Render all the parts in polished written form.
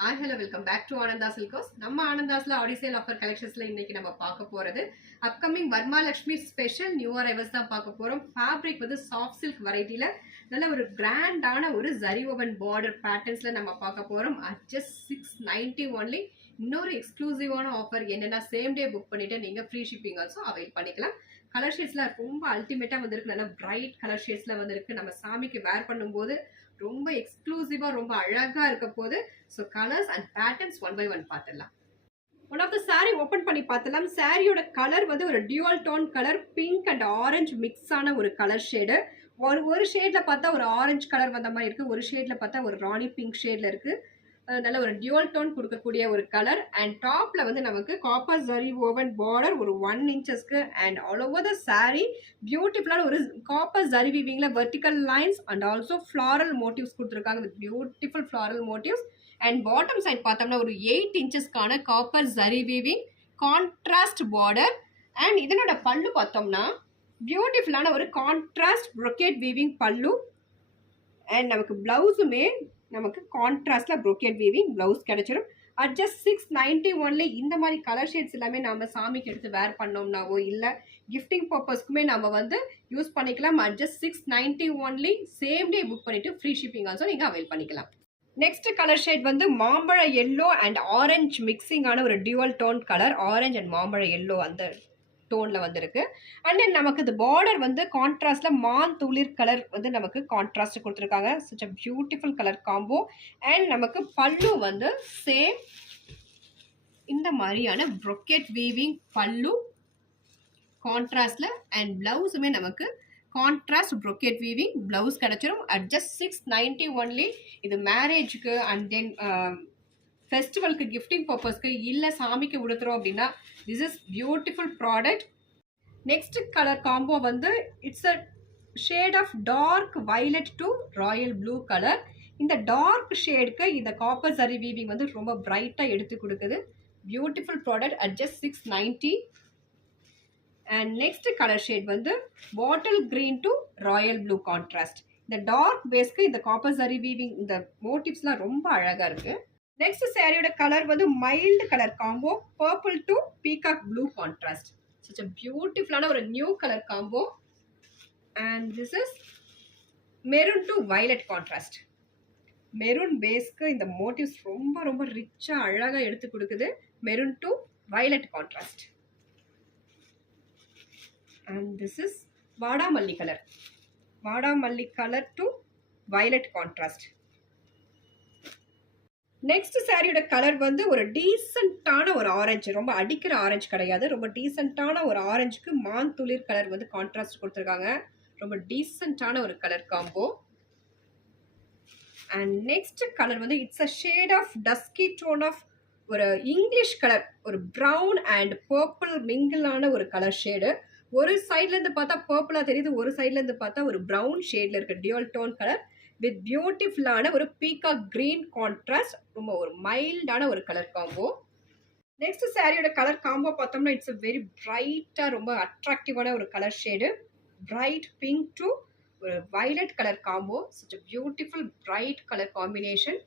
Hello welcome back to Anandha Silks. நம்ம ஆனந்தாஸ்ல ஆடி sale offer கலெக்ஷன்ஸ்ல இன்னைக்கு நம்ம பார்க்க போறது அப்கமிங் வர்மாலட்சுமி ஸ்பெஷல் நியூ அரைவல்ஸ் தான் பார்க்க போறோம். ஃபேப்ரிக் வந்து சாஃப்ட் சில்க் வெரைட்டில நல்ல ஒரு கிராண்டான ஒரு ஜரி ஓவன் பார்டர் பேட்டர்ன்ஸ்ல நம்ம பார்க்க போறோம். Just 690 only. இன்னொரு எக்ஸ்க்ளூசிவான ஆஃபர் என்னன்னா, சேம் டே புக் பண்ணிட்டு நீங்க ஃப்ரீ ஷிப்பிங் ஆல்சோ அவைல் பண்ணிக்கலாம். கலர் ஷேட்ஸ்ல ரொம்ப அல்டிமேட்டா வந்திருக்கு. நல்ல பிரைட் கலர் ஷேட்ஸ்ல வந்திருக்கு. நம்ம சாமிக்கு வேர் பண்ணும்போது ரொம்ப எக்ஸ்க்ளூசிவா ரொம்ப அழகா இருக்க போது. So colours and patterns one by one பார்த்துடலாம். One of the sari open பண்ணி பார்த்துலாம். சாரியோட கலர் வந்து ஒரு dual tone colour, pink and orange mix ஆன ஒரு கலர் ஷேடு. ஒரு ஷேட்ல பார்த்தா ஒரு ஆரஞ்சு கலர் வந்த மாதிரி இருக்கு, ஒரு ஷேட்ல பார்த்தா ஒரு ராணி பிங்க் ஷேட்ல இருக்கு. நல்ல ஒரு டியூவல் டோன் கொடுக்கக்கூடிய ஒரு கலர். அண்ட் டாப்ல வந்து நமக்கு காப்பர் ஜரி ஓவன் பார்டர் ஒரு 1 இன்ச்சஸ்க்கு. And all over the sari பியூட்டிஃபுல்லான ஒரு காப்பர் ஜரி வீவிங்ல vertical lines and also floral motifs கொடுத்துருக்காங்க with beautiful floral motifs. And bottom side பார்த்தோம்னா ஒரு 8 இன்ச்சஸ்க்கான copper zari weaving contrast border. And இதனோட பல்லு பார்த்தோம்னா பியூட்டிஃபுல்லான ஒரு contrast brocade weaving pallu. And நமக்கு பிளவுஸுமே நமக்கு கான்ட்ராஸ்ட்ல ப்ரோக்கேட் வீவிங் பிளவுஸ் கிடைச்சிடும். Just 690 only. இந்த மாதிரி கலர் ஷேட்ஸ் எல்லாமே நம்ம சாமிக்கு எடுத்து வேர் பண்ணோம்னாவோ இல்லை கிஃப்டிங் பர்பஸ்க்குமே நம்ம வந்து யூஸ் பண்ணிக்கலாம். Just 690 only. Same day book பண்ணிட்டு ஃப்ரீ ஷிப்பிங் ஆல்சோ நீங்கள் அவைல் பண்ணிக்கலாம். நெக்ஸ்ட் கலர் ஷேட் வந்து மாம்பழ எல்லோ அண்ட் ஆரஞ்சு மிக்சிங்கான ஒரு dual tone colour. Orange and மாம்பழ எல்லோ அந்த டோன்ல வந்திருக்கு. அண்ட் தென் நமக்கு இந்த பார்டர் வந்து கான்ட்ராஸ்ட்ல மான் துளிர் கலர் வந்து நமக்கு கான்ட்ராஸ்ட் கொடுத்துருக்காங்க. such a beautiful colour combo. And நமக்கு பல்லு வந்து சேம் இந்த மாதிரியான ப்ரொக்கேட் வீவிங் பல்லு கான்ட்ராஸ்ட்ல. அண்ட் பிளவுஸுமே நமக்கு கான்ட்ராஸ்ட் ப்ரொக்கேட் வீவிங் பிளவுஸ் கிடைச்சிடும். Just 690 only. இது மேரேஜுக்கு அண்ட் தென் ஃபெஸ்டிவலுக்கு கிஃப்டிங் பர்பஸ்க்கு இல்லை சாமிக்கு உடுத்துறோம் அப்படின்னா this is beautiful product. Next colour combo வந்து it's a shade of dark violet to royal blue colour. இந்த டார்க் ஷேடுக்கு இந்த காப்பர் ஜரி வீவிங் வந்து ரொம்ப பிரைட்டாக எடுத்து கொடுக்குது. Beautiful product just 690. And next colour shade வந்து bottle green to royal blue contrast. இந்த டார்க் பேஸ்க்கு இந்த காப்பர் ஜரி வீவிங் இந்த மோட்டிவ்ஸ்லாம் ரொம்ப அழகாக இருக்கு. நெக்ஸ்ட் சாரியோட கலர் வந்து mild colour combo, purple to peacock blue contrast. such a பியூட்டிஃபுல்லான ஒரு new colour combo. And this is maroon to violet contrast. Maroon பேஸ்க்கு இந்த மோட்டிவ்ஸ் ரொம்ப ரொம்ப ரிச்சா அழகா எடுத்து கொடுக்குது. Maroon to violet contrast. And this is வாடாமல்லி கலர். வாடாமல்லி colour to violet contrast. Next சாரியோட கலர் வந்து ஒரு டீசென்ட்டான ஒரு ஆரஞ்சு, ரொம்ப அடிக்கிற ஆரஞ்சு கிடையாது, ரொம்ப டீசென்ட்டான ஒரு ஆரஞ்சுக்கு மான் துளிர் கலர் வந்து கான்ட்ராஸ்ட் கொடுத்துருக்காங்க. ரொம்ப டீசென்ட்டான ஒரு colour combo. And next colour வந்து it's a shade of dusky tone of ஒரு இங்கிலீஷ் கலர், ஒரு ப்ரௌன் அண்ட் பர்பிள் மிங்கிளான ஒரு கலர் ஷேடு. ஒரு சைட்லேருந்து பார்த்தா பர்பிளாக தெரியுது, ஒரு சைட்லேருந்து பார்த்தா ஒரு ப்ரௌன் ஷேடில் இருக்க டியூவல் டோன் கலர் வித் பியூட்டிஃபுல்லான ஒரு பீகாக் கிரீன் கான்ட்ராஸ்ட். ரொம்ப ஒரு மைல்டான ஒரு கலர் காம்போ. நெக்ஸ்ட் சாரியோட கலர் காம்போ பார்த்தோம்னா இட்ஸ் வெரி பிரைட்டாக ரொம்ப அட்ராக்டிவான ஒரு colour shade. Bright pink to ஒரு violet colour combo. such a beautiful bright colour combination.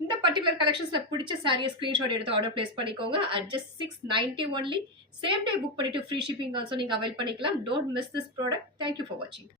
இந்த பர்டிகுலர் கலெக்ஷன்ஸ்ல பிடிச்ச சாரியை ஸ்கிரீன்ஷாட் எடுத்து ஆர்டர் பிளேஸ் பண்ணிக்கோங்க. Just 690 only. Same day book பண்ணிட்டு ஃப்ரீ ஷிப்பிங் ஆல்சோ நீங்கள் அவைல் பண்ணிக்கலாம். Don't miss this product. Thank you for வாட்சிங்.